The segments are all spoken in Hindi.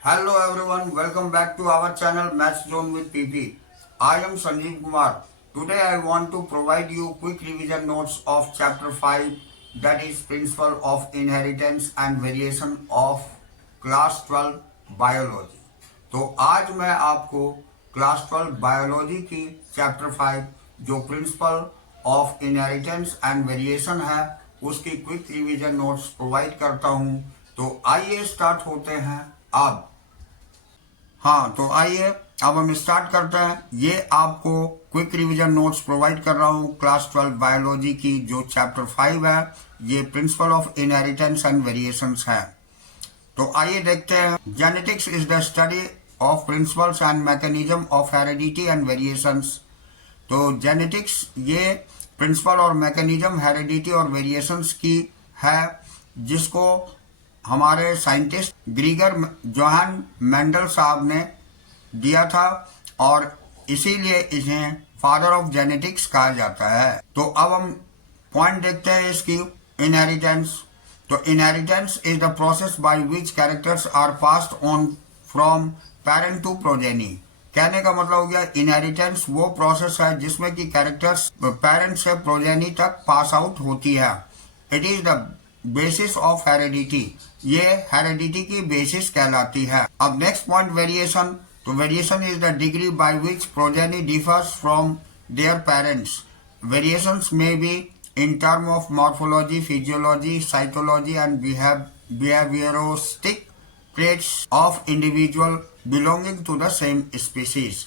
Hello everyone, welcome back to our channel Maths Zone with PP. I am Sanjeev Kumar. Today I want to provide you quick revision notes of chapter 5, that is Principle of Inheritance and Variation of class 12 Biology. तो आज मैं आपको क्लास 12 बायोलॉजी की चैप्टर 5 जो principal of inheritance and variation है उसकी क्विक रिवीजन नोट्स प्रोवाइड करता हूं। तो आइए स्टार्ट होते हैं अब। तो आइए अब हम स्टार्ट करते हैं। ये आपको क्विक रिवीजन नोट्स प्रोवाइड कर रहा हूँ क्लास 12 बायोलॉजी की जो चैप्टर 5 है, ये principal of inheritance and variations है। तो आइए देखते हैं। Genetics is the study of principles and mechanism of heredity and variations. तो जेनेटिक्स ये प्रिंसिपल और मैकेनिज्म हेरिडिटी और वेरिएशंस की है, जिसको हमारे साइंटिस्ट ग्रीगर जोहान मेंडल साहब ने दिया था और इसीलिए इन्हें फादर ऑफ जेनेटिक्स कहा जाता है। तो अब हम पॉइंट देखते हैं इसकी। इनहेरिटेंस, तो inheritance is the process by which characters are passed on from parent to progeny. कहने का मतलब हो गया इनहेरिटेंस वो प्रोसेस है जिसमें कि कैरेक्टर्स पेरेंट से प्रोजेनी तक पास आउट होती है। It is the basis of heredity, ये हेरिडिटी की बेसिस कहलाती है। अब नेक्स्ट पॉइंट वेरिएशन, तो variation is the degree by which progeny differs from their parents. Variations में B in term of morphology, physiology, cytology and behavioristic traits of individual belonging to the same species।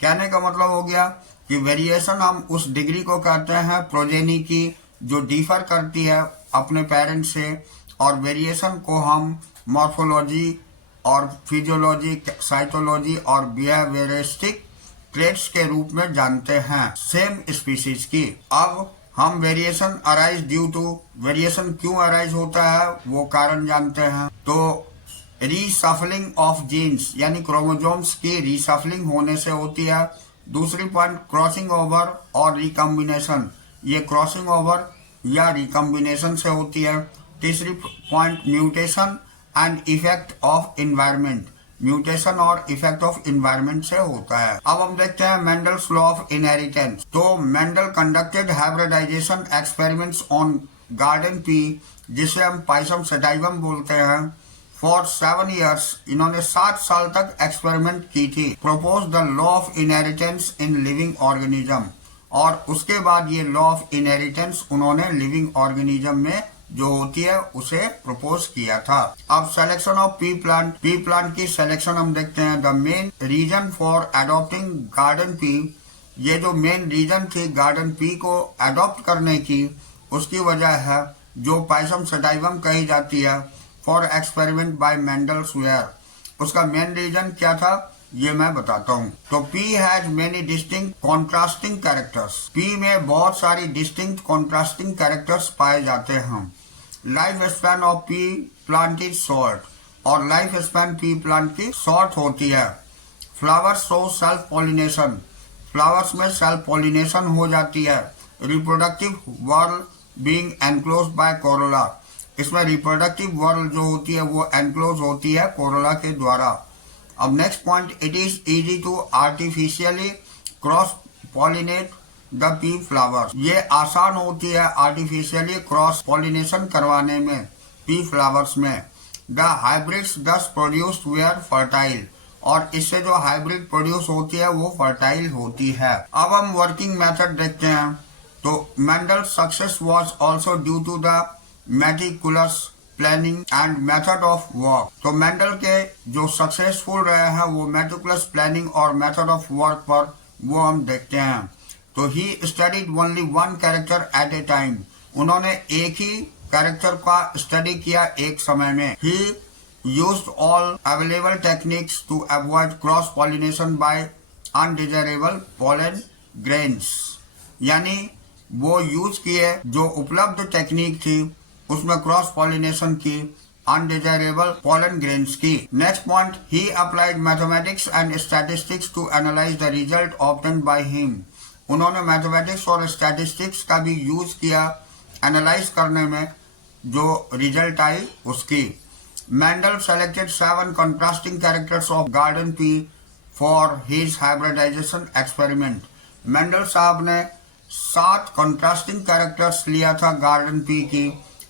कहने का मतलब हो गया कि वेरिएशन हम उस डिग्री को कहते हैं प्रोजेनी की जो डिफर करती है अपने पेरेंट से, और वेरिएशन को हम मॉर्फोलॉजी और फिजियोलॉजी, साइटोलॉजी और बिहेवियरिस्टिक ट्रेट्स के रूप में जानते हैं सेम स्पीसीज की। अब हम variation arise due to, variation क्यों अराइज होता है वो कारण जानते हैं। तो रीशफलिंग ऑफ जीन्स यानी क्रोमोसोम्स की रीशफलिंग होने से होती है। दूसरी पॉइंट क्रॉसिंग ओवर और रिकम्बिनेशन, ये क्रॉसिंग ओवर या रिकम्बिनेशन से होती है। तीसरी point mutation and effect of environment, mutation और इफेक्ट ऑफ इन्वायरमेंट से होता है। अब हम देखते हैं मेंडल्स लॉ ऑफ इनहेरिटेंस। तो Mendel conducted hybridisation experiments on garden pea, जिसे हम पाइसम सेटाइवम बोलते हैं, फॉर 7 years। इन्होंने 7 साल तक एक्सपेरिमेंट की थी। Propose the law of inheritance in living organism, और उसके बाद ये लॉ ऑफ इनहेरिटेंस उन्होंने लिविंग ऑर्गेनिज्म में जो होती है उसे प्रपोज किया था। अब selection of pea plant, pea plant की सिलेक्शन हम देखते हैं। The main reason for adopting garden pea, ये जो मेन रीजन थी गार्डन पी को अडॉप्ट करने की, उसकी वजह है जो पाइसम सेटाइवम कही जाती है for experiment by Mendel's were. उसका मेन रीजन क्या था ये मैं बताता हूँ। तो pea has many distinct contrasting characters, pea में बहुत सारी डिस्टिंक्ट कॉन्ट्रास्टिंग कैरेक्टर्स पाए जाते हैं। Life span of pea plant is short, और लाइफ स्पैन पी प्लांट की शॉर्ट होती है। Flowers show self pollination, flowers में सेल्फ पॉलिनेशन हो जाती है। Reproductive whorl being enclosed by corolla, इसमें रिप्रोडक्टिव वर्ल्ड जो होती है वो एनक्लोज होती है कोरोला के द्वारा। अब next point, it is easy to artificially cross pollinate the pea flowers, ये आसान होती है आर्टिफिशियली क्रॉस पॉलिनेशन करवाने में पी फ्लावर्स में। The hybrids thus produced were fertile, और इससे जो हाइब्रिड प्रोड्यूस होती है वो फर्टाइल होती है। अब हम वर्किंग मेथड देखते हैं। तो Mendel success was also due to the meticulous planning and method of work. तो मेंडल के जो सक्सेसफुल रहे हैं वो मेटिकुलस प्लानिंग और मेथड ऑफ वर्क पर वो हम देखते हैं। तो he studied only one character at a time, उन्होंने एक ही कैरेक्टर का स्टडी किया एक समय में। He used all available techniques to avoid cross pollination by undesirable pollen grains, यानी वो यूज किए जो उपलब्ध टेक्निक थी उसमें क्रॉस पॉलिनेशन की अनडिजायरेबल पोलन ग्रेन्स की। Next point, he applied mathematics and statistics to analyse the result obtained by him, उन्होंने मैथमेटिक्स और स्टैटिस्टिक्स का भी यूज किया एनालाइज करने में जो रिजल्ट आई उसकी। Mendel selected 7 contrasting characters of garden pea for his hybridisation experiment. Mendel साहब ने 7 कंट्रास्टिंग कैरेक्टर्स लिया था गार्डन पी की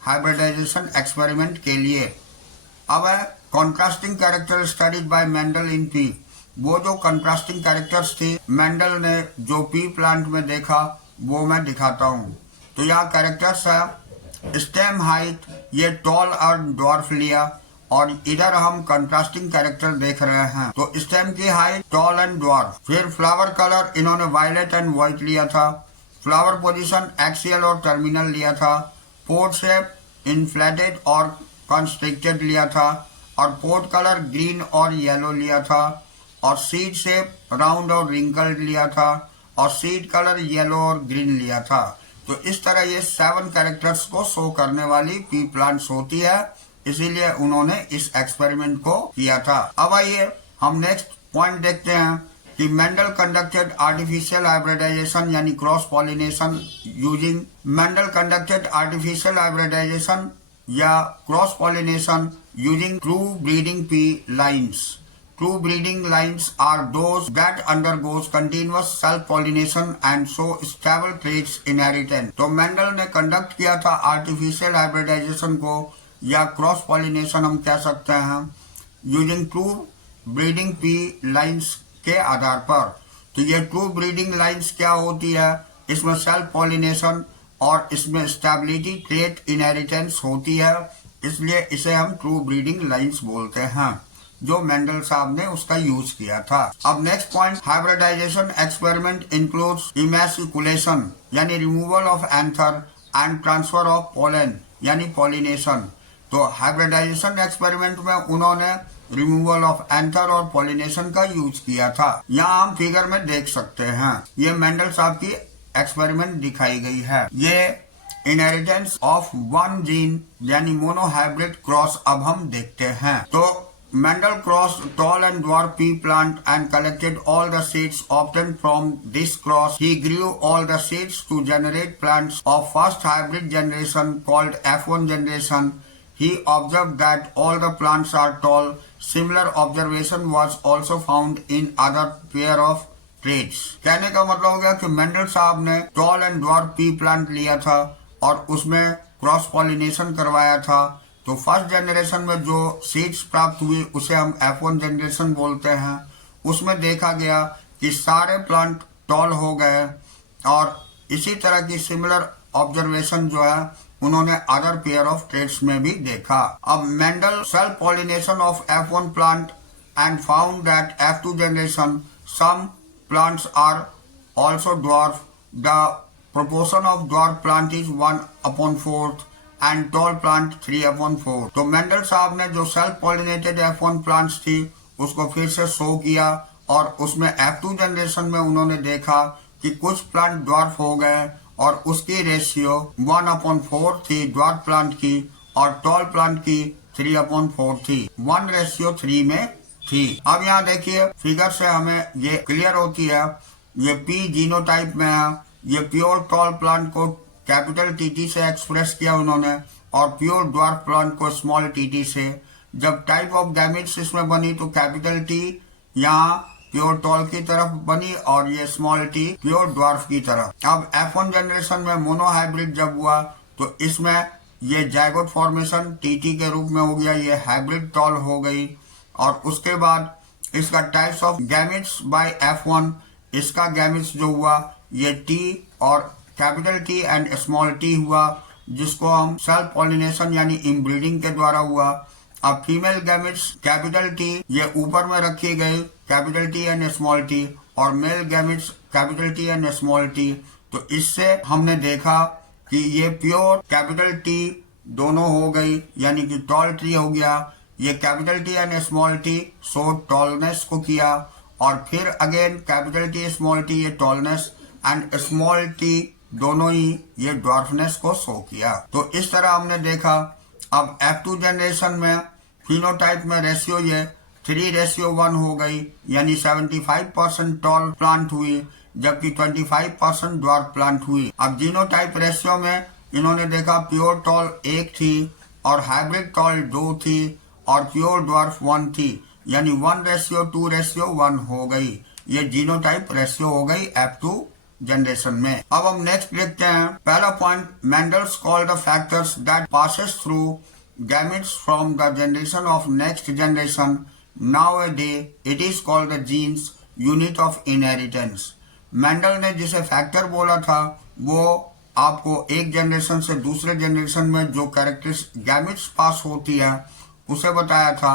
हाइब्रिडाइजेशन एक्सपेरिमेंट के लिए। अब है contrasting character studied by Mendel in pea. वो जो कंट्रास्टिंग कैरेक्टर्स थी मेंडल ने जो पी प्लांट में देखा वो मैं दिखाता हूँ। तो यहाँ कैरेक्टर्स है स्टेम हाइट, ये टॉल और ड्वार्फ लिया, और इधर हम कंट्रास्टिंग कैरेक्टर देख रहे हैं। तो स्टेम की हाइट, टॉल एंड ड्वार्फ। फिर फ्लावर कलर इन्होंने वायलेट एंड व्हाइट लिया था। फ्लावर पोजीशन एक्सियल और टर्मिनल लिया था। पोट शेप इनफ्लेटेड और कंस्ट्रिक्टेड लिया था, और पोट कलर ग्रीन और येलो लिया था, और सीड शेप राउंड और रिंकल्ड लिया था, और सीड कलर येलो और ग्रीन लिया था। तो इस तरह ये 7 कैरेक्टर्स को शो करने वाली पी प्लांट्स होती है, इसीलिए उन्होंने इस एक्सपेरिमेंट को किया था। अब आइए हम नेक्स्ट पॉइंट देखते हैं कि मेंडल कंडक्टेड आर्टिफिशियल हाइब्रिडाइजेशन यानी cross pollination using. Mendel conducted artificial hybridization या cross pollination using true breeding pea lines. True breeding lines are those that undergoes continuous self-pollination and show stable traits inheritance। तो मेंडल ने कंडक्ट किया था आर्टिफिशियल हाइब्रिडाइजेशन को, या क्रॉस पॉलिनेशन हम कह सकते हैं, using true breeding pea lines के आधार पर। तो ये ट्रू ब्रीडिंग लाइन्स क्या होती है, इसमें सेल्फ पॉलिनेशन और इसमें स्टेबिलिटी ट्रेट इनहेरिटेंस होती है, इसलिए इसे हम ट्रू ब्रीडिंग लाइन्स बोलते हैं, जो मेंडल साहब ने उसका यूज किया था। अब next point, hybridization experiment includes emasculation यानी removal of anther and transfer of pollen यानी पॉलिनेशन। तो हाइब्रिडाइजेशन एक्सपेरिमेंट में उन्होंने रिमूवल ऑफ एंथर और पॉलिनेशन का यूज किया था। यहाँ हम फिगर में देख सकते हैं, ये मेंडल साहब की एक्सपेरिमेंट दिखाई गई है। ये इनहेरिटेंस ऑफ 1 जीन यानी मोनोहाइब्रिड क्रॉस अब हम देखते हैं। तो Mendel crossed tall and dwarf pea plant and collected all the seeds obtained from this cross. He grew all the seeds to generate plants of first hybrid generation called F1 generation. He observed that all the plants are tall. Similar observation was also found in other pair of traits. कहने का मतलब हो गया कि मेंडल साहब ने toll and dwarf P plant लिया था और उसमें क्रॉस पॉलिनेशन करवाया था। तो फर्स्ट जनरेशन में जो सीड्स प्राप्त हुई उसे हम F1 जनरेशन बोलते हैं। उसमें देखा गया कि सारे प्लांट टॉल हो गए, और इसी तरह की सिमिलर ऑब्जर्वेशन जो है उन्होंने अदर पेयर ऑफ ट्रेट्स में भी देखा। अब Mendel self pollination of F1 plant and found that F2 generation some plants are also dwarf. The proportion of dwarf plant is 1/4 and tall plant 3/4। तो मेंडल साहब ने जो सेल्फ पॉलिनेटेड F1 प्लांट्स थी उसको फिर से शो किया, और उसमें F2 जनरेशन में उन्होंने देखा कि कुछ प्लांट ड्वार्फ हो गए, और उसकी रेशियो 1/4 थी ड्वार्फ प्लांट की, और टॉल प्लांट की 3/4 थी, 1:3 में थी। अब यहाँ देखिए फिगर से हमें ये क्लियर होती है, ये पी जीनोटाइप में है। ये प्योर टॉल प्लांट को कैपिटल टीटी से एक्सप्रेस किया उन्होंने, और प्योर ड्वार्फ प्लांट को स्मॉल टीटी से। जब टाइप ऑफ गैमेट्स इसमें बनी तो कैपिटल टी यहाँ प्योर टॉल की तरफ बनी, और ये स्मॉल टी प्योर ड्वार्फ की तरफ। अब F1 जनरेशन में मोनोहाइब्रिड जब हुआ तो इसमें ये जायगोट फॉर्मेशन टीटी के रूप में हो गया, ये हाइब्रिड टॉल हो गई। और उसके बाद इसका types of gametes bye F1, इसका गैमेट्स जो हुआ ये टी और capital T and small T हुआ, जिसको हम सेल्फ पॉलिनेशन यानी इनब्रीडिंग के द्वारा हुआ। अब फीमेल गैमेट्स कैपिटल टी ये ऊपर में रखी गई, capital T and small T, और male gametes capital T and small T. तो इससे हमने देखा कि ये प्योर कैपिटल टी दोनों हो गई, यानी कि टॉल ट्री हो गया। ये capital T and small T show tallness को किया, और फिर again capital T small T ये टॉलनेस एंड स्मॉल टी दोनों ही ये ड्वार्फनेस को शो किया। तो इस तरह हमने देखा। अब F2 जनरेशन में फिनोटाइप में रेशियो ये 3:1 हो गई, यानी 75% टॉल प्लांट हुई, जबकि 25% ड्वार्फ प्लांट हुई। अब जीनोटाइप रेशियो में इन्होंने देखा प्योर टॉल एक थी और हाइब्रिड टॉल 2 थी और प्योर ड्वार्फ 1 थी, यानी 1:2:1 हो गई। ये जीनोटाइप रेशियो हो गई F2 जनरेशन में। अब हम नेक्स्ट देखते हैं। पहला point, Mendel's called the factors that passes through gametes from the generation of next generation. Nowadays it is called the genes, unit of inheritance. Mendel ने जिसे फैक्टर बोला था वो आपको एक जनरेशन से दूसरे जनरेशन में जो कैरेक्टर्स गैमेट्स पास होती है उसे बताया था,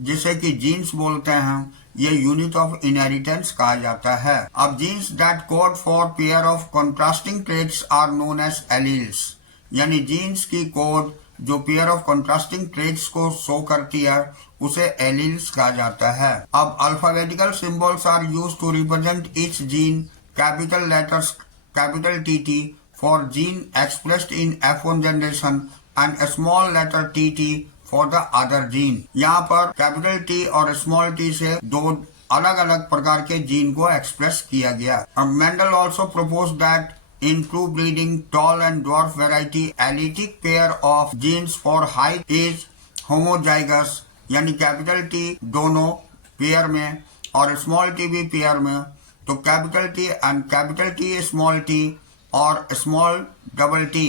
जिसे कि जीन्स बोलते हैं। ये यूनिट ऑफ इनहेरिटेंस कहा जाता है। अब genes that code for pair of contrasting traits are known as alleles, यानी जीन्स की कोड जो पेयर ऑफ कॉन्ट्रास्टिंग ट्रेट्स को शो करती है उसे एलील्स कहा जाता है। अब alphabetical symbols are used to represent each gene, capital letters capital TT for gene expressed in F1 generation and small letter tt for the other gene. यहाँ पर कैपिटल टी और स्मॉल टी से दो अलग अलग प्रकार के जीन को एक्सप्रेस किया गया। Mendel also propose that in true breeding, tall and dwarf variety, allitic pair of genes for height is homozygous, यानी कैपिटल टी दोनों पेयर में और स्मॉल टी भी पेयर में, तो capital T and capital T small T और small double T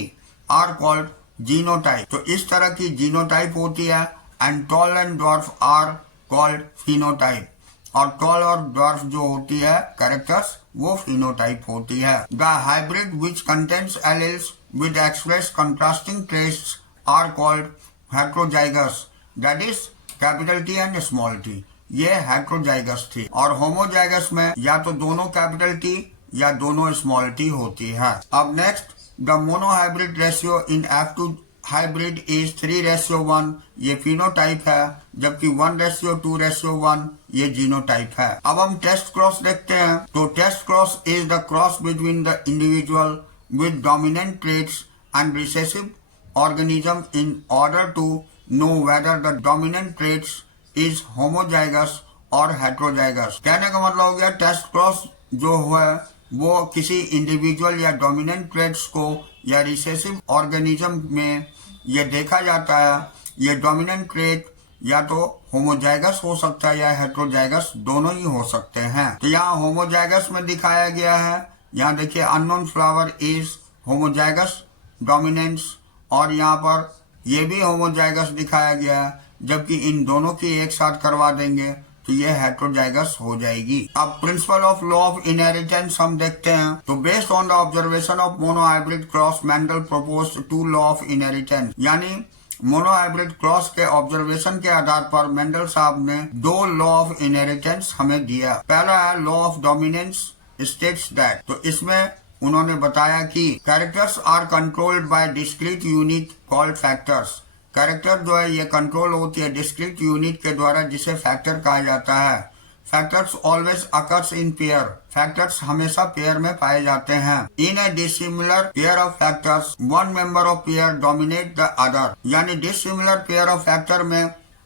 are called genotype. तो इस तरह की जीनोटाइप होती है। And tall and dwarf are called phenotype, और टॉल और ड्वार्फ जो होती है कैरेक्टर्स वो फिनोटाइप होती है। The hybrid which contains alleles with express contrasting traits are called heterozygous, that is capital T and small T, ये हेट्रोजाइगस थी। और होमोजाइगस में या तो दोनों कैपिटल टी या दोनों स्मॉल टी होती है। अब next, the monohybrid ratio in F2 hybrid is 3:1, ये फिनोटाइप है, जबकि 1:2:1 ये जीनोटाइप है। अब हम टेस्ट क्रॉस देखते हैं। तो test cross is the cross between the individual with dominant traits and recessive organism in order to know whether the dominant traits is homozygous और हेट्रोजाइगस। कहने का मतलब हो गया टेस्ट क्रॉस जो है वो किसी इंडिविजुअल या डोमिनेंट ट्रेट्स को या रिसेसिव ऑर्गेनिज्म में ये देखा जाता है। ये डोमिनेंट ट्रेट या तो होमोजाइगस हो सकता है या हेट्रोजाइगस, दोनों ही हो सकते हैं। तो यहाँ होमोजाइगस में दिखाया गया है। यहाँ देखिए unknown flower is homozygous dominance, और यहाँ पर ये भी होमोजाइगस दिखाया गया है, जबकि इन दोनों की एक साथ करवा देंगे तो ये हेट्रोजाइगस हो जाएगी। अब principle of law of inheritance हम देखते हैं। तो based on the observation of monohybrid cross Mendel proposed 2 law of inheritance, यानी मोनोहाइब्रिड क्रॉस के ऑब्जर्वेशन के आधार पर मेंडल साहब ने 2 लॉ ऑफ इनहेरिटेंस हमें दिया। पहला है law of dominance states that, तो इसमें उन्होंने बताया कि characters are controlled by discrete unit called factors. Character जो है ये कंट्रोल होती है डिस्क्रीट यूनिट के द्वारा, जिसे फैक्टर कहा जाता है। Factors always occurs in pair, factors हमेशा पेयर में पाए जाते हैं। In a dissimilar pair of factors one member of pair dominate the other, यानी डिसिमिलर पेयर ऑफ फैक्टर में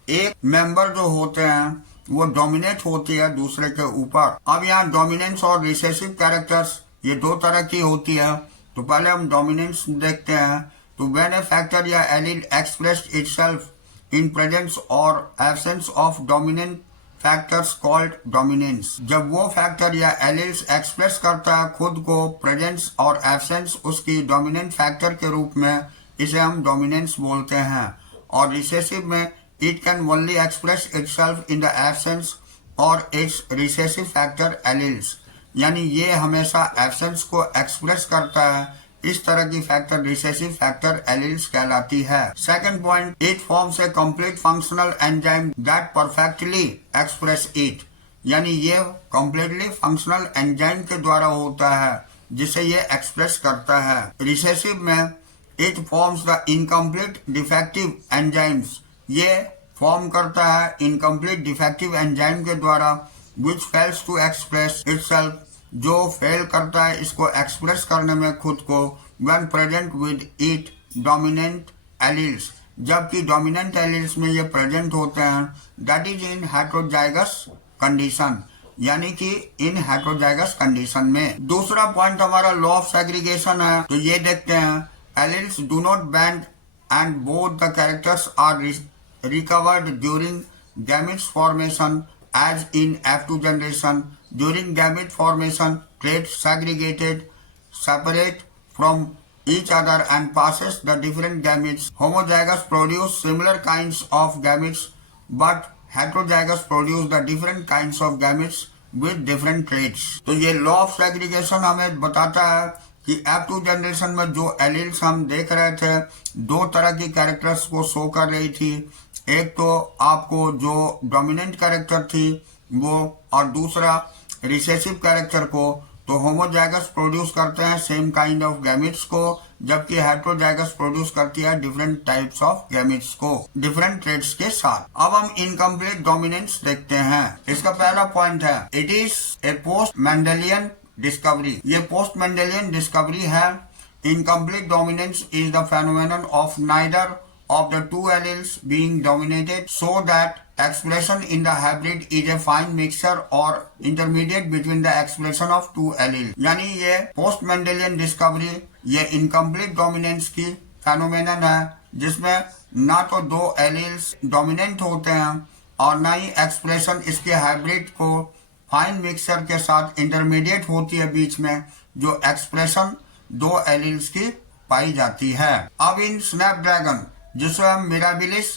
एक मेंबर जो होते हैं वो डोमिनेट होती है दूसरे के ऊपर। अब यहाँ डोमिनेंस और रिसेसिव कैरेक्टर्स ये 2 तरह की होती है। तो पहले हम डोमिनेंस देखते हैं। तो व्हेन ए फैक्टर या allele expressed itself in presence और absence of dominant factors called dominance, जब वो फैक्टर या एलील्स एक्सप्रेस करता है खुद को प्रेजेंस और एब्सेंस उसकी डोमिनेंट फैक्टर के रूप में, इसे हम डोमिनेंस बोलते हैं। और रिसेसिव में it can only express itself in the absence और इट्स रिसेसिव फैक्टर एलील्स, यानी ये हमेशा एब्सेंस को एक्सप्रेस करता है। इस तरह की फैक्टर रिसेसिव फैक्टर एलील्स कहलाती है। Second point, it forms a complete functional enzyme that perfectly express it, यानी ये कंप्लीटली फंक्शनल एंजाइम के द्वारा होता है जिसे ये एक्सप्रेस करता है। रिसेसिव में it forms the incomplete defective enzymes, ये फॉर्म करता है इनकम्प्लीट डिफेक्टिव एंजाइम के द्वारा, विच फेल्स टू एक्सप्रेस इटसेल्फ, जो फेल करता है इसको एक्सप्रेस करने में खुद को, when present with it dominant alleles, जबकि डोमिनेंट एलील्स में ये प्रेजेंट होते हैं, that is in heterozygous condition, यानी कि इन हेट्रोजाइगस कंडीशन में। दूसरा पॉइंट हमारा लॉ ऑफ सेग्रीगेशन है। तो ये देखते हैं Alleles do not bend and both the characters are recovered during gamete formation as in F2 generation. During gamete formation, traits segregated, separate from each other and passes the different gametes. Homozygous produce similar kinds of gametes, but heterozygous produce the different kinds of gametes with different traits. तो ये लॉ ऑफ सेग्रीगेशन हमें बताता है कि F2 जनरेशन में जो एलील्स हम देख रहे थे, दो तरह की कैरेक्टर्स को शो कर रही थी। एक तो आपको जो डोमिनेंट कैरेक्टर थी वो, और दूसरा रिसेसिव कैरेक्टर को। तो होमोजाइगस प्रोड्यूस करते हैं सेम काइंड ऑफ गैमेट्स को, जबकि हेटेरोजाइगस प्रोड्यूस करती है डिफरेंट टाइप्स ऑफ गैमेट्स को डिफरेंट ट्रेड्स के साथ। अब हम इनकम्प्लीट डोमिनेंस देखते हैं। इसका पहला पॉइंट है, it is a post Mendelian discovery. ये पोस्ट मेंडेलियन डिस्कवरी है। Incomplete dominance is the phenomenon of neither of the two alleles being dominated, so that expression in the hybrid is a fine mixture or intermediate between the expression of two alleles। यानी ये पोस्ट मेंडेलियन डिस्कवरी ये इनकम्प्लीट डोमिनेंस की फेनोमेनन है, जिसमें ना तो दो एलील्स डोमिनेंट होते हैं और ना ही एक्सप्रेशन इसके हाइब्रिड को फाइन मिक्सचर के साथ इंटरमीडिएट होती है बीच में, जो एक्सप्रेशन दो एलील्स की पाई जाती है। अब इन स्नैपड्रैगन, जिसे हम मिराबिलिस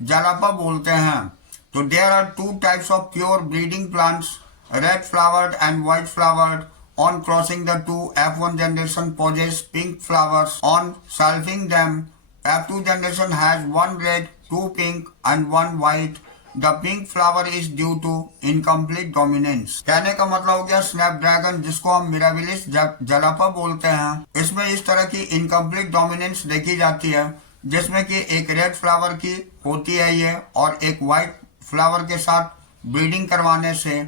जालापा बोलते हैं, तो there are two types of pure breeding plants, red flowered and white flowered. On crossing the two, F1 generation possess pink flowers. On selfing them, F2 generation has one red, two pink and one white. The pink flower is due to incomplete dominance। कहने का मतलब हो गया स्नैपड्रैगन, जिसको हम मिराबिलिस जालापा बोलते हैं, इसमें इस तरह की इनकम्प्लीट डोमिनेंस देखी जाती है, जिसमें कि एक रेड फ्लावर की होती है ये, और एक वाइट फ्लावर के साथ ब्रीडिंग करवाने से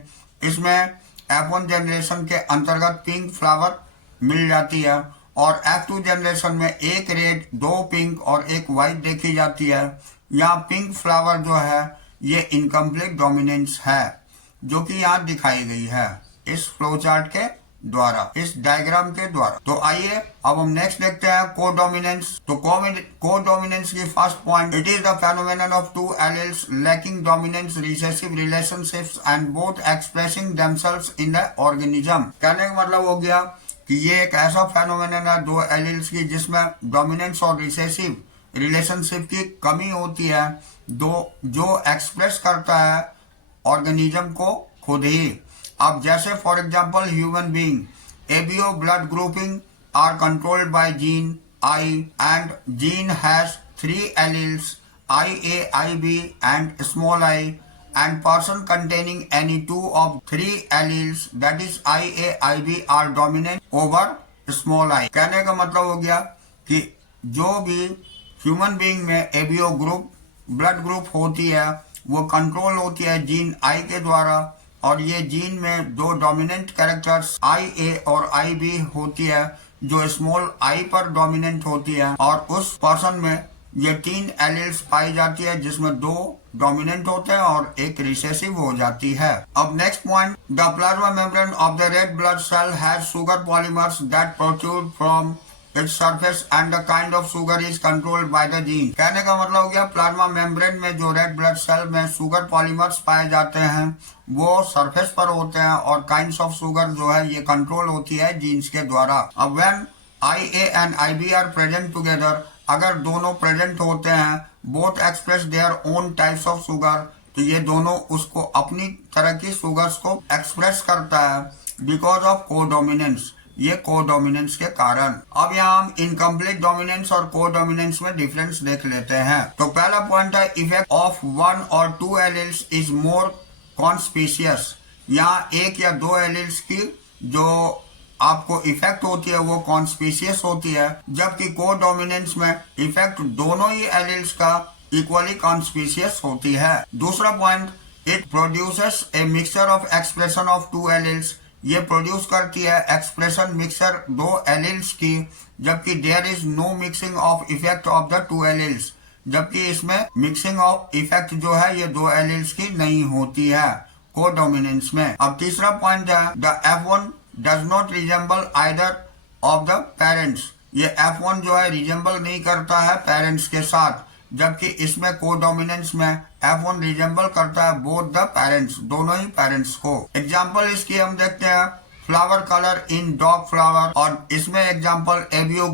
इसमें F1 जनरेशन के अंतर्गत पिंक फ्लावर मिल जाती है, और F2 जनरेशन में एक रेड, दो पिंक और एक वाइट देखी जाती है। यहाँ पिंक फ्लावर जो है ये इनकम्प्लीट डोमिनेंस है, जो कि यहाँ दिखाई गई है इस फ्लो चार्ट के द्वारा, इस डायग्राम के द्वारा। तो आइए अब हम नेक्स्ट देखते हैं कोडोमिनेंस। तो कोडोमिनेंस की first point, it is the phenomenon of two alleles lacking dominance recessive relationships and both expressing themselves in the organism. कहने का मतलब हो गया कि ये एक ऐसा फेनोमेनन है दो एलील्स की जिसमें डोमिनेंस और रिसेसिव रिलेशनशिप की कमी होती है, जो एक्सप्रेस करता है ऑर्गेनिज्म को खुद ही। अब जैसे for example human being, ABO blood grouping are controlled by gene I, and gene has 3 alleles IA, IB and small I, and person containing any 2 of 3 alleles, that is IA, IB are dominant over small I। कहने का मतलब हो गया कि जो भी ह्यूमन बीइंग में एबीओ ग्रुप ब्लड ग्रुप होती है वो कंट्रोल होती है जीन आई के द्वारा, और ये जीन में दो डोमिनेंट कैरेक्टर्स IA और IB होती है जो स्मॉल I पर डोमिनेंट होती है, और उस पर्सन में ये 3 एलील्स पाई जाती है जिसमें 2 डोमिनेंट होते हैं और एक रिसेसिव हो जाती है। अब next point, the plasma membrane of the red blood cell has sugar polymers that protrude from its surface and the kind of sugar is controlled by the gene. कहने का मतलब हो गया प्लाज्मा मेम्ब्रेन में जो रेड ब्लड सेल में शुगर पॉलीमर्स पाए जाते हैं वो सरफेस पर होते हैं, और काइंड्स ऑफ शुगर जो है ये कंट्रोल होती है जीन्स के द्वारा। अब when IA and IB are present together, अगर दोनों प्रेजेंट होते हैं, both express their own types of sugar, तो ये दोनों उसको अपनी तरह की शुगर्स को एक्सप्रेस करता है बिकॉज ऑफ कोडोमिनेंस, ये कोडोमिनेंस के कारण। अब यहाँ हम इनकम्प्लीट डोमिनेंस और कोडोमिनेंस में डिफरेंस देख लेते हैं। तो पहला पॉइंट है, इफेक्ट ऑफ 1 और 2 एलील्स इज मोर कॉन्स्पिशियस। यहाँ एक या दो एलील्स की जो आपको इफेक्ट होती है वो कॉन्स्पिशियस होती है, जबकि कोडोमिनेंस में इफेक्ट दोनों ही एलील्स का इक्वली कॉन्स्पिशियस होती है। दूसरा point, it produces a mixture of expression of 2 alleles. ये प्रोड्यूस करती है एक्सप्रेशन मिक्सचर 2 एलील्स की, जबकि there is no mixing of effect of the 2 alleles, जबकि इसमें मिक्सिंग ऑफ इफेक्ट जो है ये 2 एलील्स की नहीं होती है कोडोमिनेंस में। अब तीसरा पॉइंट है, the F1 does not resemble either of the parents. ये F1 जो है रिजेंबल नहीं करता है पेरेंट्स के साथ, जबकि इसमें कोडोमिनेंस में F1 रिजेंबल करता है बोथ द पेरेंट्स, दोनों ही पेरेंट्स को। एग्जाम्पल इसकी हम देखते हैं flower colour in dog flower, और इसमें example ABO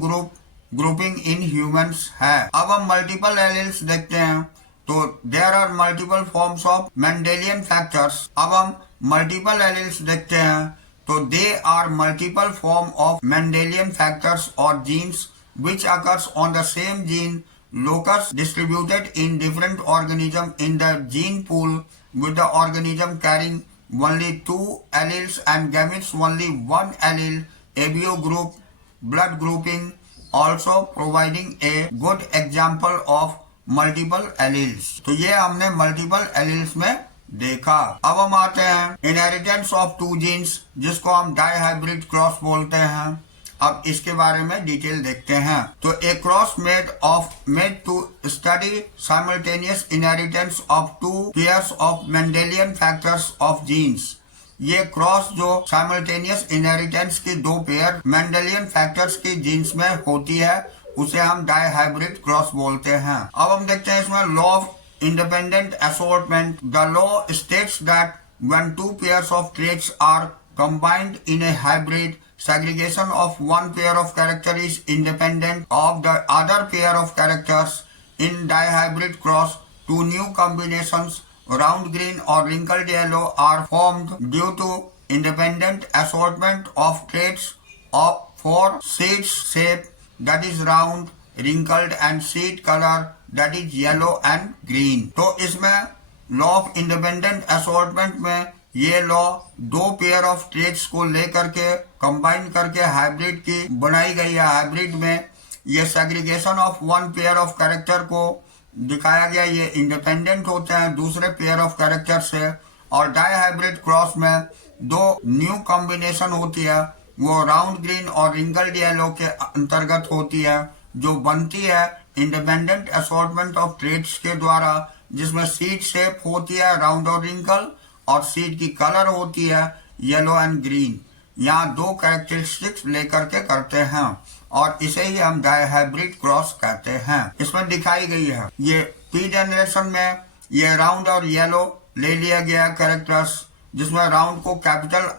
grouping in humans है। अब हम मल्टीपल एलील्स देखते हैं, तो there are multiple forms of Mendelian factors. अब हम मल्टीपल एलील्स देखते हैं, तो they are multiple form of Mendelian factors और genes which occurs on the same gene locus distributed in different organism in the gene pool, with the organism carrying only 2 alleles and gametes only 1 allele. Abio group blood grouping also providing a good example of multiple alleles। तो ये हमने multiple alleles में देखा। अब हम आते हैं इनहेरिटेंस ऑफ 2 जीन्स, जिसको हम डाईहाइब्रिड क्रॉस बोलते हैं। अब इसके बारे में डिटेल देखते हैं। तो a cross made to study simultaneous inheritance of 2 pairs of Mendelian factors of genes. ये क्रॉस जो साइमल्टेनियस इनहेरिटेंस की 2 पेयर मेंडेलियन फैक्टर्स की जीन्स में होती है, उसे हम डाईहाइब्रिड क्रॉस बोलते हैं। अब हम देखते हैं इसमें law of independent assortment. The law states that when 2 pairs of traits are combined in a hybrid, segregation of one pair of character is independent of the other pair of characters. In dihybrid cross, 2 new combinations, round green or wrinkled yellow, are formed due to independent assortment of traits of 4 seeds shape, that is round, wrinkled, and seed color, that is yellow and green. तो इसमें लॉ ऑफ इंडिपेंडेंट असॉर्टमेंट में ये लॉ 2 पेयर ऑफ ट्रेट्स को लेकर के कंबाइन करके हाइब्रिड की बनाई गई है। हाइब्रिड में ये segregation of 1 pair of character को दिखाया गया, ये इंडिपेंडेंट होते हैं दूसरे पेयर ऑफ कैरेक्टर से। और डाई हाइब्रिड क्रॉस में 2 न्यू कॉम्बिनेशन होती है, वो राउंड ग्रीन और रिंकल्ड येलो के अंतर्गत होती है, जो बनती है इंडिपेंडेंट असॉर्टमेंट ऑफ ट्रेट्स के द्वारा, जिसमें सीड शेप होती है राउंड और रिंकल, और सीड की कलर होती है येलो एंड ग्रीन। यहाँ 2 कैरेक्टरिस्टिक्स लेकर के करते हैं, और इसे ही हम डाईहाइब्रिड क्रॉस कहते हैं। इसमें दिखाई गई है ये पी जनरेशन में ये राउंड और येलो ले लिया गया कैरेक्टर्स, जिसमें राउंड को कैपिटल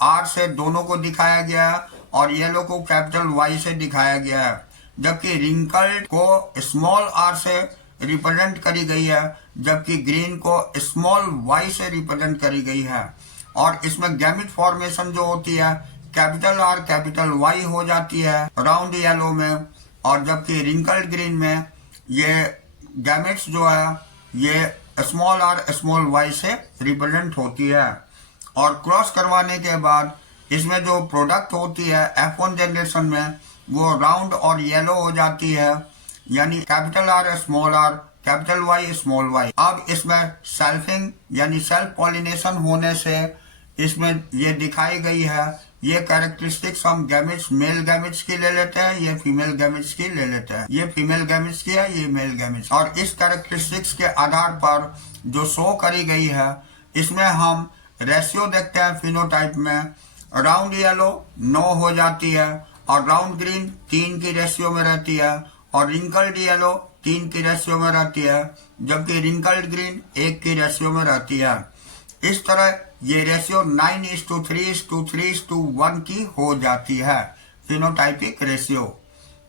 R से दोनों को दिखाया गया है और येलो को कैपिटल Y से दिखाया गया है, जबकि रिंकल्ड को स्मॉल r से रिप्रेजेंट करी गई है, जबकि ग्रीन को स्मॉल y से रिप्रेजेंट करी गई है। और इसमें गैमेट फॉर्मेशन जो होती है कैपिटल R कैपिटल Y हो जाती है राउंड येलो में, और जबकि रिंकल्ड ग्रीन में ये गैमेट्स जो है ये स्मॉल r स्मॉल y से रिप्रेजेंट होती है। और क्रॉस करवाने के बाद इसमें जो प्रोडक्ट होती है F1 जनरेशन में वो राउंड और येलो हो जाती है, यानी capital R small r capital Y small y। अब इसमें सेल्फिंग यानी सेल्फ पॉलिनेशन होने से इसमें ये दिखाई गई है, ये कैरेक्टरिस्टिक्स हम गैमेट्स मेल गैमेट्स की ले लेते हैं, ये फीमेल गैमेट्स की ले लेते हैं, ये फीमेल गैमेट्स की है, ये मेल गैमेट्स। और इस कैरेक्टरिस्टिक्स के आधार पर जो शो करी गई है, इसमें हम रेशियो देखते हैं फिनोटाइप में, राउंड येलो 9 हो जाती है, और राउंड ग्रीन 3 की रेशियो में रहती है, और रिंकल्ड येलो 3 की रेशियो में रहती है, जबकि रिंकल्ड ग्रीन 1 की रेशियो में रहती है। इस तरह ये रेशियो 9:3:3:1 की हो जाती है फिनोटाइपिक रेशियो,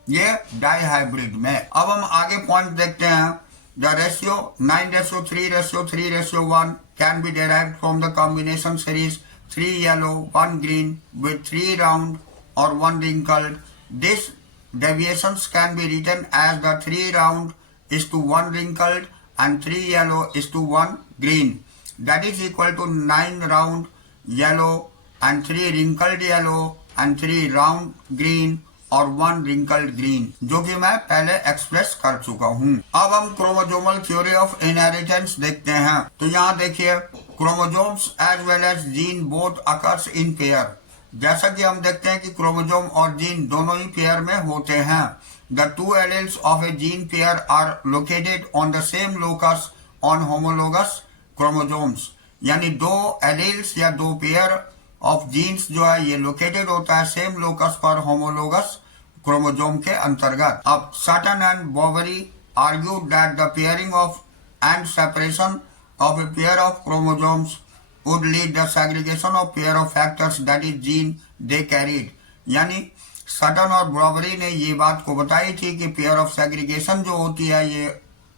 ये डाईहाइब्रिड में। अब हम आगे पॉइंट देखते हैं। The ratio 9:3:3:1 can be derived from the combination series 3 yellow 1 green with 3 round or 1 wrinkled. This deviations can be written as the 3 round is to 1 wrinkled and 3 yellow is to 1 green. That is equal to 9 round yellow and 3 wrinkled yellow and 3 round green और 1 wrinkled green, जो कि मैं पहले एक्सप्रेस कर चुका हूँ। अब हम क्रोमोजोमल थ्योरी ऑफ इनहेरिटेंस देखते हैं। तो यहाँ देखिए chromosomes as well as gene both occurs in pair. जैसा कि हम देखते हैं कि क्रोमोजोम और जीन दोनों ही पेयर में होते हैं। The 2 alleles of a gene pair are located on the same locus on homologous chromosomes, यानी 2 एलील्स या 2 पेयर ऑफ जीन्स जो है ये लोकेटेड होता है सेम लोकस पर होमोलोगस क्रोमोजोम के अंतर्गत। अब Sutton and Boveri argued that the pairing of and separation of a pair of chromosomes would lead the segregation of pair of factors that is gene they carried। यानी सटन और ब्रोवरी ने ये बात को बताई थी कि पेयर ऑफ सेग्रीगेशन जो होती है ये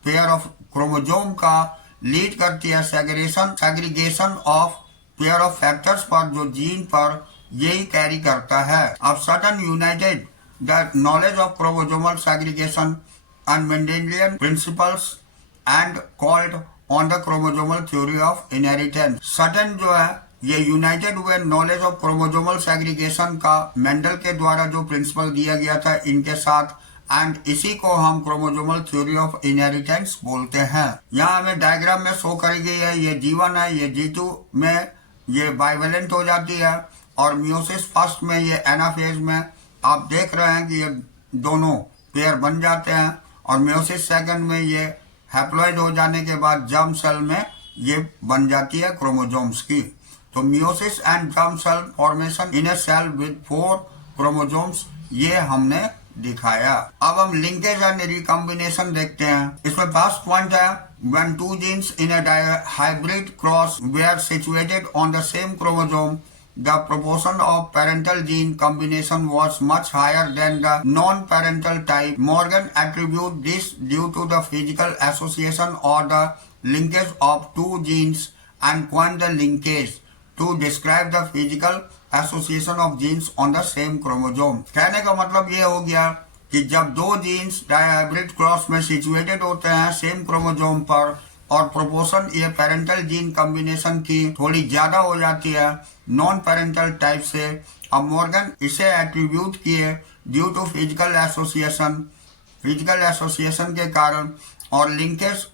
पेयर ऑफ क्रोमोजोम का लीड करती है segregation of pair of factors पर जो जीन पर यही कैरी करता है। अब Sutton united the knowledge of chromosomal segregation and Mendelian principles and called on the chromosomal theory of inheritance। Sutton जो है ये यूनाइटेड हुए नॉलेज ऑफ क्रोमोजोमल सेग्रीगेशन का मेंडल के द्वारा जो प्रिंसिपल दिया गया था इनके साथ, एंड इसी को हम क्रोमोजोमल थ्योरी ऑफ इनहेरिटेंस बोलते हैं। यहाँ हमें डायग्राम में शो करी गई है, ये G1 है, ये G2 में ये बाइवेलेंट हो जाती है और मियोसिस फर्स्ट में ये एनाफेज में आप देख रहे हैं कि ये दोनों पेयर बन जाते हैं और मियोसिस सेकंड में ये हैप्लॉइड हो जाने के बाद जर्म सेल में ये बन जाती है क्रोमोजोम्स की। तो meiosis and germ cell formation in a cell with 4 chromosomes ये हमने दिखाया। अब हम लिंकेज एंड रिकॉम्बिनेशन देखते हैं। इसमें फर्स्ट पॉइंट है when 2 genes in a hybrid cross were situated on the same chromosome the proportion of parental gene combination was much higher than the non-parental type। Morgan attributed this due to the physical association or the linkage of 2 genes and coined the linkage to describe the physical association of genes on the same chromosome। कहने का मतलब ये हो गया कि जब 2 जीन्स डायहाइब्रिड क्रॉस में सिचुएटेड होते हैं सेम क्रोमोजोम पर और प्रोपोर्शन ये पेरेंटल जीन कॉम्बिनेशन की थोड़ी ज्यादा हो जाती है नॉन पेरेंटल टाइप से। अब मॉर्गन इसे एट्रीब्यूट किए ड्यू टू फिजिकल एसोसिएशन के कारण, और लिंकेज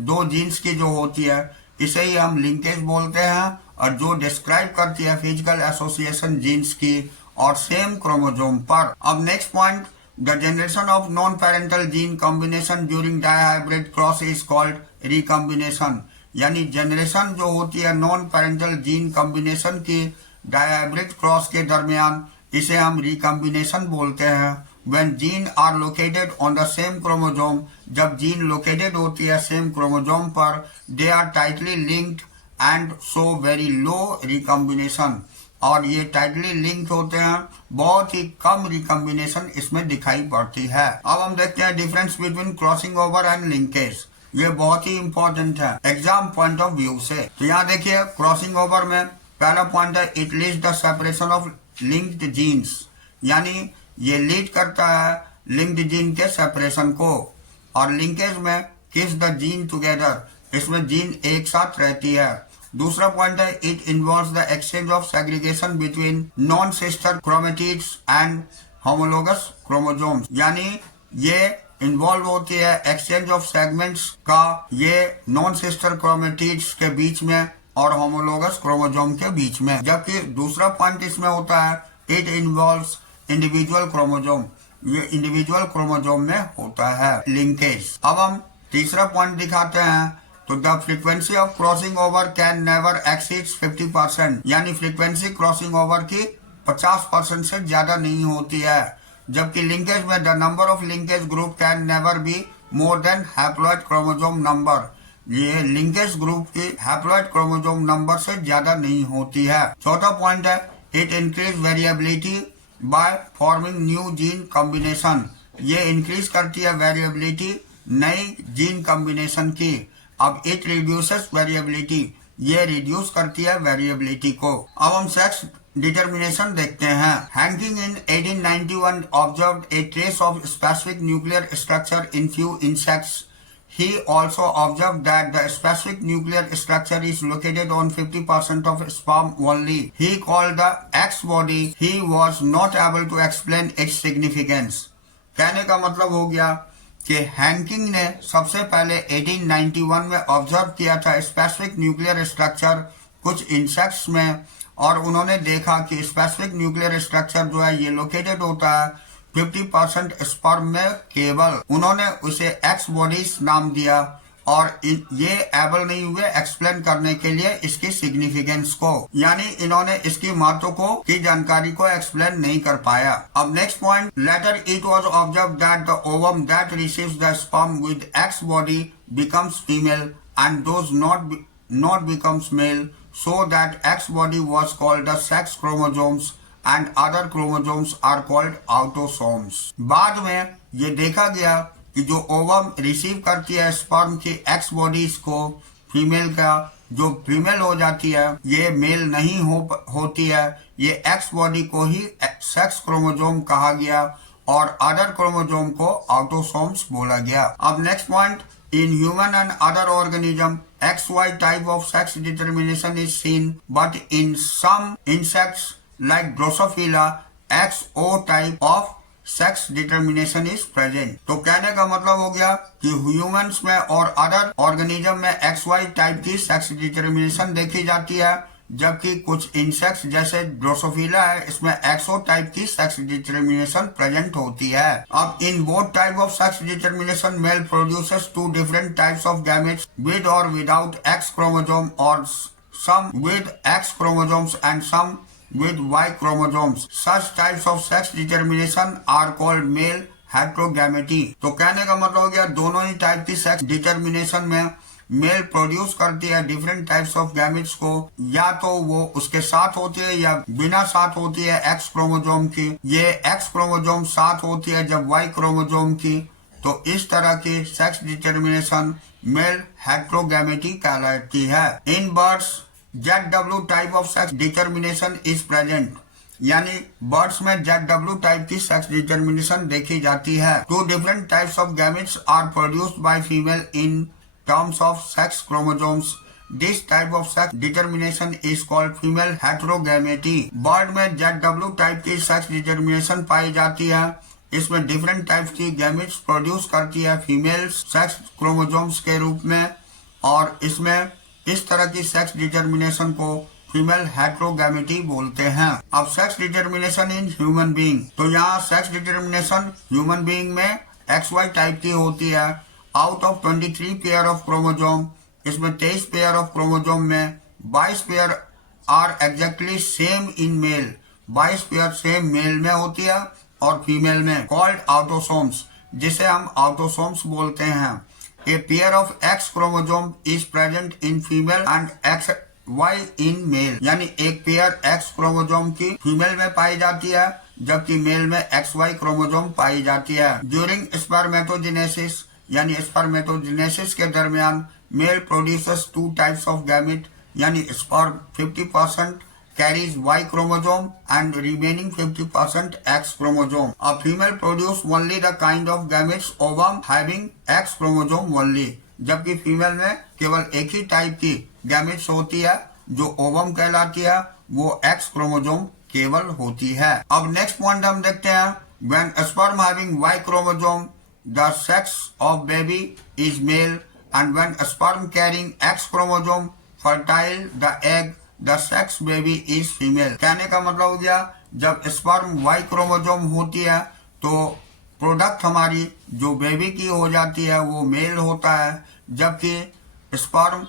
2 जीन्स की जो होती है इसे ही हम लिंकेज बोलते हैं, और जो डिस्क्राइब करती है फिजिकल एसोसिएशन जीन्स की और सेम क्रोमोजोम पर। अब next point, the generation of non parental gene combination during dihybrid cross is called recombination. यानी जनरेशन जो होती है नॉन पेरेंटल जीन कॉम्बिनेशन की डायहाइब्रिड क्रॉस के दरमियान इसे हम रिकॉम्बिनेशन बोलते हैं। When gene are located on the same chromosome, जब जीन लोकेटेड होती है सेम क्रोमोजोम पर, they are tightly linked and show very low recombination. और ये टाइटली लिंक्ड होते हैं, बहुत ही कम रिकॉम्बिनेशन इसमें दिखाई पड़ती है। अब हम देखते हैं difference between crossing over and linkage. ये बहुत ही इंपॉर्टेंट है एग्जाम पॉइंट ऑफ व्यू से। तो यहाँ देखिए क्रॉसिंग ओवर में पहला पॉइंट है it leads the separation of linked genes. यानी ये लीड करता है लिंक्ड जीन के सेपरेशन को। और लिंकेज में किस द जीन टुगेदर, इसमें जीन एक साथ रहती है। दूसरा पॉइंट है it involves the exchange of segregation between non sister chromatids and homologous chromosomes. यानी ये इन्वॉल्व होती है एक्सचेंज ऑफ सेगमेंट्स का ये नॉन सिस्टर क्रोमेटिड्स के बीच में और होमोलोगस क्रोमोजोम के बीच में। जबकि दूसरा पॉइंट इसमें होता है इट इन्वॉल्व्स इंडिविजुअल क्रोमोजोम, ये इंडिविजुअल क्रोमोजोम में होता है लिंकेज। अब हम तीसरा पॉइंट दिखाते हैं, तो the frequency of crossing over can never exceeds 50%। यानी फ्रीक्वेंसी क्रॉसिंग ओवर की 50% से ज्यादा नहीं होती है। जबकि लिंकेज में the number of linkage group can never be more than haploid chromosome number. ये लिंकेज ग्रुप की हैप्लॉइड क्रोमोजोम नंबर से ज्यादा नहीं होती है। चौथा पॉइंट है it increase variability by forming new gene combination. ये इंक्रीज करती है वेरिएबिलिटी नई जीन कॉम्बिनेशन की। अब इट रिड्यूसेस वेरिएबिलिटी, ये रिड्यूस करती है वेरिएबिलिटी को। अब हम सेक्स डिटर्मिनेशन देखते हैं। Henking in 1891 observed A trace of specific nuclear structure in few insects. He also observed that the specific nuclear structure is located on 50% of sperm only. He called the X body. He was not able to explain its significance. कहने का मतलब हो गया कि हैंकिंग ने सबसे पहले 1891 में ऑब्जर्व किया था स्पेसिफिक न्यूक्लियर स्ट्रक्चर कुछ इंसेक्ट्स में, और उन्होंने देखा कि स्पेसिफिक न्यूक्लियर स्ट्रक्चर जो है ये लोकेटेड होता है 50% स्पर्म में केवल। उन्होंने उसे एक्स बॉडीज नाम दिया और ये एबल नहीं हुए एक्सप्लेन करने के लिए इसकी सिग्निफिकेंस को, यानी इन्होंने इसकी महत्व को की जानकारी को एक्सप्लेन नहीं कर पाया। अब next point, later it was observe that the ovum that receives the sperm with X body becomes female and those not becomes male, so that X body was called the sex chromosomes and other chromosomes are called autosomes। बाद में ये देखा गया कि जो ओवम रिसीव करती है स्पर्म की एक्स बॉडीज को, फीमेल का जो फीमेल हो जाती है ये मेल नहीं होती है, ये एक्स बॉडी को ही सेक्स क्रोमोसोम कहा गया और अदर क्रोमोसोम को ऑटोसोम्स बोला गया। अब next point, in human and other organism, XY type of sex determination is seen, but in some insects like Drosophila, XO type of sex determination is present। तो कहने का मतलब हो गया कि ह्यूमंस में और अदर ऑर्गेनिज्म में XY टाइप की सेक्स डिटर्मिनेशन देखी जाती है, जबकि कुछ इंसेक्ट्स जैसे ड्रोसोफिला है इसमें एक्सो टाइप की सेक्स डिटर्मिनेशन प्रेजेंट होती है। अब in both type of sex determination male produces two different types of gametes with और विदाउट एक्स क्रोमोसोम और some with X chromosomes and some with Y chromosomes। Such types of sex determination are called male heterogamety। तो कहने का मतलब हो गया दोनों ही टाइप की सेक्स डिटर्मिनेशन में मेल प्रोड्यूस करती है डिफरेंट टाइप्स ऑफ गैमेट्स को, या तो वो उसके साथ होती है या बिना साथ होती है एक्स क्रोमोसोम की। ये एक्स क्रोमोसोम साथ होती है जब वाई क्रोमोसोम की। तो इस तरह की सेक्स डिटर्मिनेशन मेल हेटेरोगैमेटी कहलाती है। In birds ZW type of sex determination is present, यानी बर्ड्स में ZW टाइप की सेक्स डिटर्मिनेशन देखी जाती है। Two different types of gametes are produced by female in terms of sex chromosomes। This type of sex determination is called female heterogamety। Bird में ZW टाइप की सेक्स डिटर्मिनेशन पाई जाती है, इसमें डिफरेंट टाइप्स की गैमेट्स प्रोड्यूस करती है फीमेल सेक्स क्रोमोसोम्स के रूप में, और इसमें इस तरह की सेक्स डिटर्मिनेशन को फीमेल हेटेरोगैमेटी बोलते हैं। अब sex determination in human being, तो यहाँ सेक्स डिटर्मिनेशन ह्यूमन बीइंग में XY टाइप की होती है। Out of 23 pair of chromosome, इसमें 23 पेयर ऑफ क्रोमोसोम में 22 pair are exactly same in male, 22 pair same male में होती है और फीमेल में, कॉल्ड ऑटोसोम्स, जिसे हम ऑटोसोम्स बोलते हैं। A pair of X chromosome is present in female and XY in male, यानी एक पेयर एक्स क्रोमोसोम की फीमेल में पाई जाती है जबकि मेल में XY क्रोमोसोम पाई जाती है। ड्यूरिंग स्पर्मेटोजेनेसिस, यानी स्पर्मेटोजेनेसिस के दरमियान male produces two types of gamete, यानी sperm 50% carries Y chromosome and remaining 50% X chromosome. A female produce only the kind of gametes ovum having X chromosome only, जबकि फीमेल में केवल एक ही टाइप की गैमेट्स होती है जो ओवम कहलाती है, वो X क्रोमोसोम केवल होती है। अब नेक्स्ट पॉइंट हम देखते हैं, when sperm having Y chromosome the sex of baby is male, and when sperm carrying X chromosome fertile the egg, the sex baby is female। कहने का मतलब हो गया जब स्पर्म Y क्रोमोसोम होती है तो प्रोडक्ट हमारी जो बेबी की हो जाती है वो मेल होता है, जबकि स्पर्म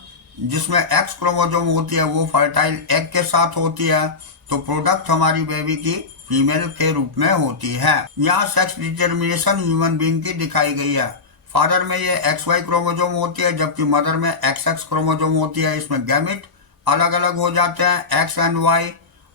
जिसमें X क्रोमोसोम होती है वो फर्टाइल एग के साथ होती है, तो प्रोडक्ट हमारी बेबी की फीमेल के रूप में होती है। यहाँ सेक्स डिटर्मिनेशन ह्यूमन बीइंग की दिखाई गई है। फादर में ये XY क्रोमोसोम होती है जबकि मदर में XX क्रोमोसोम होती है। इसमें गैमेट अलग अलग हो जाते हैं X एंड Y,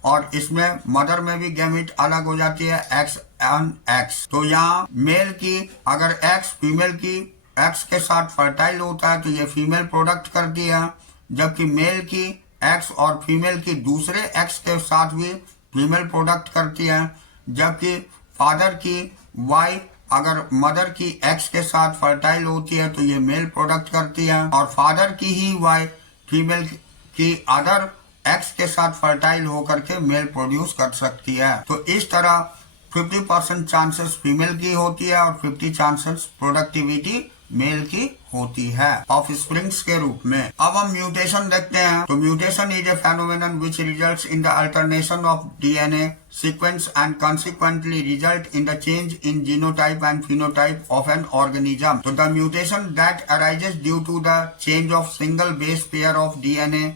और इसमें मदर में भी गैमेट अलग हो जाती है X एंड X। तो यहाँ मेल की अगर X फीमेल की X के साथ फर्टाइल होता है तो ये फीमेल प्रोडक्ट करती है, जबकि मेल की X और फीमेल की दूसरे X के साथ भी फीमेल प्रोडक्ट करती है, जबकि फादर की Y अगर मदर की X के साथ फर्टाइल होती है तो ये मेल प्रोडक्ट करती है, और फादर की ही Y फीमेल की अदर X के साथ फर्टाइल होकर के मेल प्रोड्यूस कर सकती है। तो इस तरह 50% चांसेस फीमेल की होती है और 50 चांसेस प्रोडक्टिविटी मेल की होती है ऑफ स्प्रिंग्स के रूप में। अब हम म्यूटेशन देखते हैं। तो mutation is a phenomenon which results in the alternation of DNA sequence and consequently result in the change in genotype and phenotype of an organism. So the mutation that arises due to the change of single base pair of DNA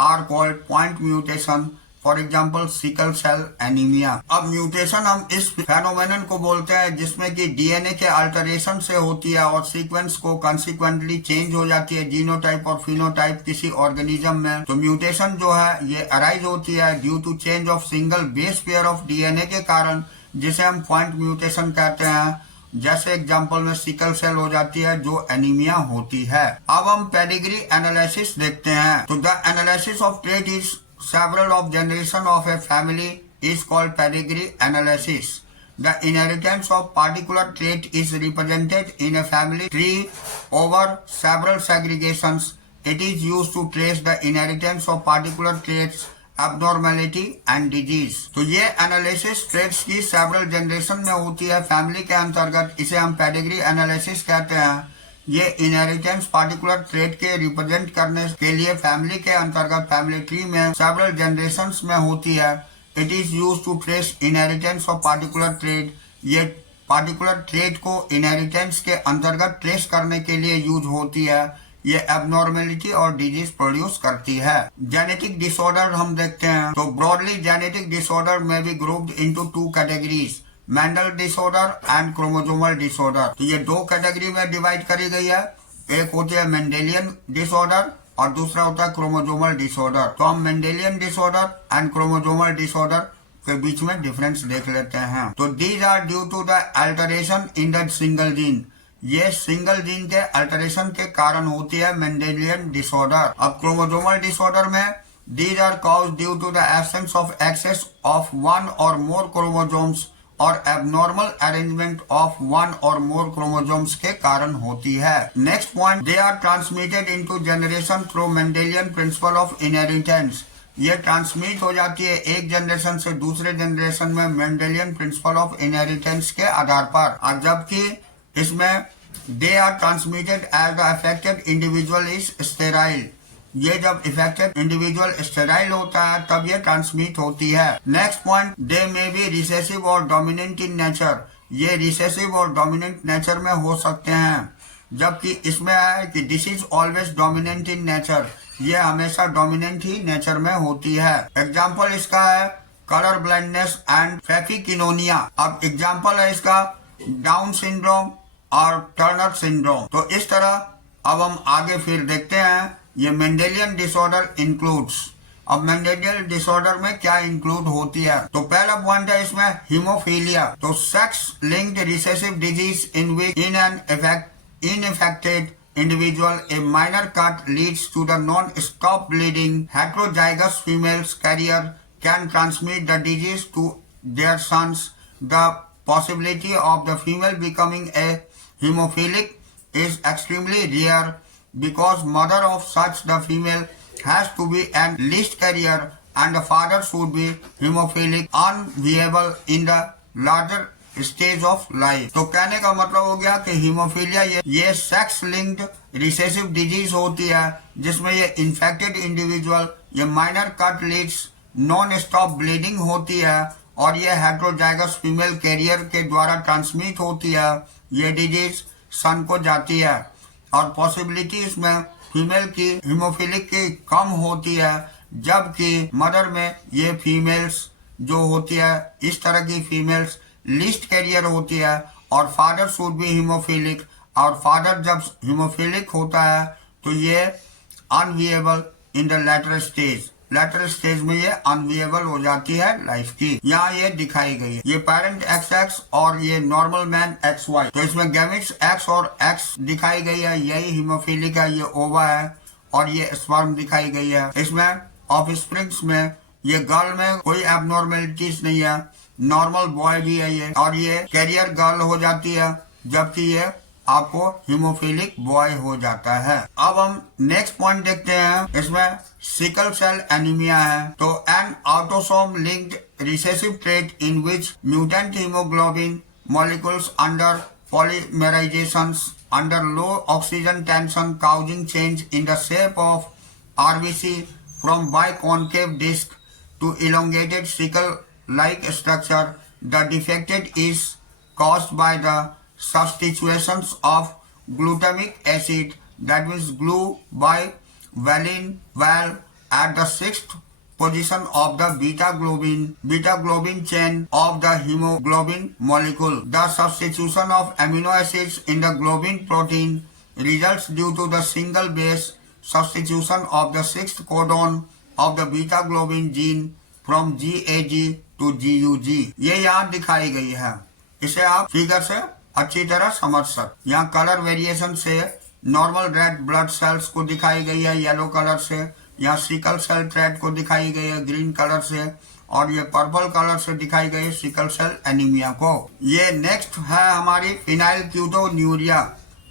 are called point mutation. For example sickle cell anaemia. अब म्यूटेशन हम इस फेनोमेनन को बोलते हैं जिसमें कि डीएनए के अल्टरेशन से होती है और सीक्वेंस को कंसिक्वेंटली चेंज हो जाती है जीनोटाइप और फिनोटाइप किसी ऑर्गेनिज्म में। तो म्यूटेशन जो है ये अराइज होती है due to change of single base pair of DNA के कारण, जिसे हम पॉइंट म्यूटेशन कहते हैं। जैसे एग्जाम्पल में सिकल सेल हो जाती है जो एनीमिया होती है। अब हम पेडिग्री एनालिसिस देखते हैं। तो the analysis of trait is several of generation of a family is called pedigree analysis. The inheritance of particular trait is represented in a family tree over several segregations. It is used to trace the inheritance of particular traits, abnormality and disease. तो ये एनालिसिस ट्रेट्स की सेवरल जनरेशन में होती है फैमिली के अंतर्गत, इसे हम पेडिग्री एनालिसिस कहते हैं। ये इनहेरिटेंस पार्टिकुलर ट्रेट के रिप्रेजेंट करने के लिए फैमिली के अंतर्गत फैमिली ट्री में सेवरल जनरेशंस में होती है। It is used to trace inheritance of particular trait. ये पार्टिकुलर ट्रेट को इनहेरिटेंस के अंतर्गत ट्रेस करने के लिए यूज होती है। ये एबनॉर्मेलिटी और डिजीज प्रोड्यूस करती है। जेनेटिक डिसऑर्डर हम देखते हैं। तो ब्रॉडली जेनेटिक डिसऑर्डर में be grouped into two categories, Mendel disorder and chromosomal disorder. तो ये दो कैटेगरी में डिवाइड करी गई है। एक होती है मेंडेलियन डिसऑर्डर और दूसरा होता है क्रोमोसोमल डिसऑर्डर। तो हम Mendelian disorder and chromosomal disorder के बीच में डिफरेंस देख लेते हैं। तो these are due to the alteration in the single gene. ये सिंगल जीन के अल्टरेशन के कारण होती है मेंडेलियन डिसऑर्डर। अब क्रोमोसोमल डिसऑर्डर में these are caused due to the absence of excess of one or more chromosomes or abnormal arrangement of one or more chromosomes के कारण होती है। Next point, they are transmitted into generation through Mendelian principle of inheritance. ये ट्रांसमिट हो जाती है एक जनरेशन से दूसरे जनरेशन में मेंडेलियन प्रिंसिपल ऑफ इनहेरिटेंस के आधार पर। और जबकि इसमें they are transmitted as the affected individual is sterile. ये जब इफेक्टेड इंडिविजुअल स्टेराइल होता है तब ये ट्रांसमिट होती है। Next point, they may be recessive और डोमिनेंट इन नेचर। ये रिसेसिव और डोमिनेंट नेचर में हो सकते हैं, जबकि इसमें है कि this is always dominant in nature. ये हमेशा डोमिनेंट ही नेचर में होती है। एग्जाम्पल इसका है कलर ब्लाइंडनेस एंड फैफिकिनोनिया। अब एग्जाम्पल है इसका डाउन सिंड्रोम और टर्नर सिंड्रोम। तो इस तरह अब हम आगे फिर देखते हैं ये मेंडेलियन डिसऑर्डर इंक्लूड्स। अब मेंडेलियन डिसऑर्डर में क्या इंक्लूड होती है? तो पहला पॉइंट है इसमें हीमोफीलिया। तो sex linked recessive disease in which in an infected individual a minor cut leads to the non-stop bleeding. Heterozygous females carrier can transmit the disease to their sons. The possibility of the female becoming a hemophilic is extremely rare because mother of such the female has to be an least carrier and the father should be hemophilic unviable in the larger stage of life. तो कहने का मतलब हो गया कि हीमोफीलिया ये सेक्स लिंक्ड रिसेसिव डिजीज होती है जिसमें ये इन्फेक्टेड इंडिविजुअल ये minor cut leads non stop bleeding होती है और ये हेटेरोजाइगस फीमेल कैरियर के द्वारा ट्रांसमिट होती है। ये डिजीज सन को जाती है और पॉसिबिलिटी इसमें फीमेल की हीमोफिलिक की कम होती है, जबकि मदर में ये फीमेल्स जो होती है इस तरह की फीमेल्स लिस्ट कैरियर होती है और फादर शुड बी हीमोफिलिक। और फादर जब हीमोफिलिक होता है तो ये unviable in the later stage. Later stage में ये अनविएबल हो जाती है लाइफ की। यहाँ ये दिखाई गई है। ये पेरेंट XX और ये नॉर्मल मैन XY। तो इसमें गैमेट्स X और X दिखाई गई है, यही हीमोफिलिक है, ये ओवा है और ये स्पर्म दिखाई गई है। इसमें ऑफस्प्रिंग्स में ये गर्ल में कोई एबनॉर्मेलिटीज नहीं है, नॉर्मल बॉय भी है ये, और ये कैरियर गर्ल हो जाती है जबकि ये आपको हीमोफिलिक बॉय हो जाता है। अब हम नेक्स्ट पॉइंट देखते हैं। इसमें सिकल सेल एनीमिया है। तो an autosome linked recessive trait in which mutant haemoglobin molecules under polymerisation under low oxygen tension causing change in the shape of RBC from biconcave disc to elongated sickle-like structure. The defect is caused by the substitutions of glutamic acid, that means GLU, by valine valve at the sixth position of the beta globin chain of the hemoglobin molecule. The substitution of amino acids in the globin protein results due to the single base substitution of the sixth codon of the beta globin gene from GAG to GUG. ये यहाँ दिखाई गई है, इसे आप फिगर से अच्छी तरह समझ सकते। यहाँ कलर वेरिएशन से नॉर्मल रेड ब्लड सेल्स को दिखाई गई है येलो कलर से, यहाँ सिकल सेल ट्रेट को दिखाई गई है ग्रीन कलर से, और ये पर्पल कलर से दिखाई गई है सिकल सेल एनीमिया को। ये नेक्स्ट है हमारी फिनाइलकीटोन्यूरिया।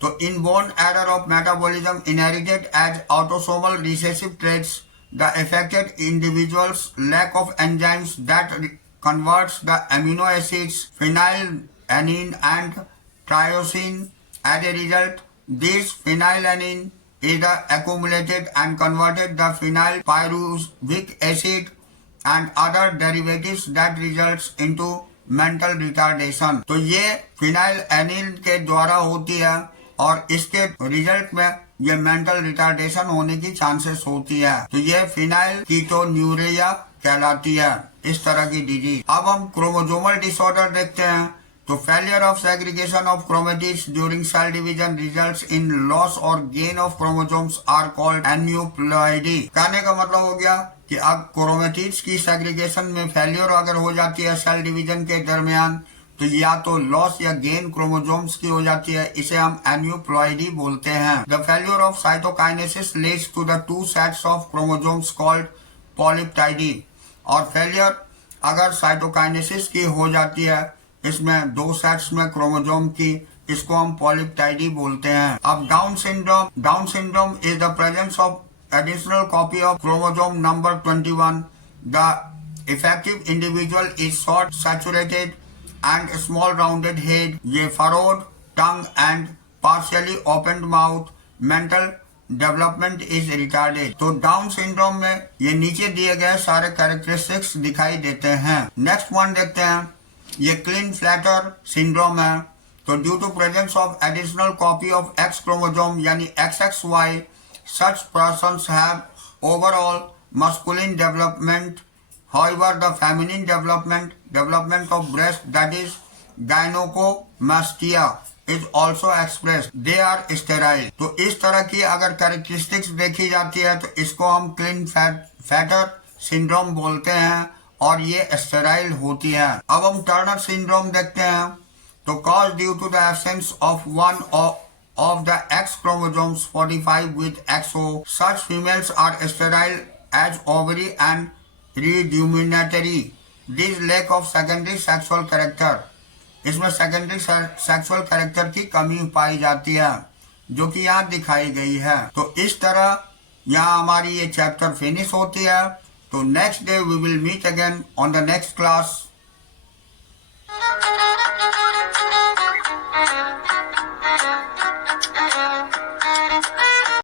तो inborn error of metabolism inherited as autosomal recessive traits, the affected individuals lack of enzymes that converts the amino acids phenylalanine and tyrosine. As a result, this phenylalanine is accumulated and converted the phenylpyruvic acid and other derivatives that results into mental retardation. तो ये phenylalanine के द्वारा होती है और इसके रिजल्ट में ये मेंटल रिटार्डेशन होने की चांसेस होती है। तो ये फिनाइलकीटोन्यूरिया कहलाती है, इस तरह की डिजीज। अब हम क्रोमोसोमल डिसऑर्डर देखते हैं। तो failure of segregation of chromatids during cell division results in loss और gain of chromosomes are called aneuploidy. कहने का मतलब हो गया कि अब क्रोमेटिड्स की सेग्रीगेशन में फेलियर अगर हो जाती है सेल डिवीजन के दरमियान, तो या तो लॉस या गेन क्रोमोसोम्स की हो जाती है, इसे हम एन्यूप्लॉइडी बोलते हैं। The failure of cytokinesis leads to the two sets of chromosomes called polyploidy. और फेलियर अगर साइटोकाइनेसिस की हो जाती है, इसमें दो सेट्स में क्रोमोसोम की, इसको हम पॉलीप्टाइडी बोलते हैं। अब down syndrome is the presence of additional copy of chromosome number 21. The effective individual is short saturated and small rounded head, ये furrowed tongue and partially opened mouth. Mental development is retarded. तो डाउन सिंड्रोम में ये नीचे दिए गए सारे कैरेक्टरिस्टिक्स दिखाई देते हैं। नेक्स्ट वन देखते हैं, ये क्लीन फ्लैटर सिंड्रोम है। तो due to presence of additional copy of X chromosome यानी XXY, such persons have overall masculine development. However, the feminine development of breast, that is gynecomastia, is also expressed. They are sterile. तो इस तरह की अगर कैरेक्टरिस्टिक्स देखी जाती है तो इसको हम क्लीन फैटर सिंड्रोम बोलते हैं और ये स्टेराइल होती है। अब हम टर्नर सिंड्रोम देखते हैं। तो cause due to the absence of one of the X chromosomes 45 with XO, such females are sterile as ovary and reduminatory. This lack of secondary sexual character, इसमें सेकेंडरी सेक्सुअल कैरेक्टर की कमी पाई जाती है जो कि यहाँ दिखाई गई है। तो इस तरह यहाँ हमारी ये चैप्टर फिनिश होती है। तो next day we will meet again on the next class.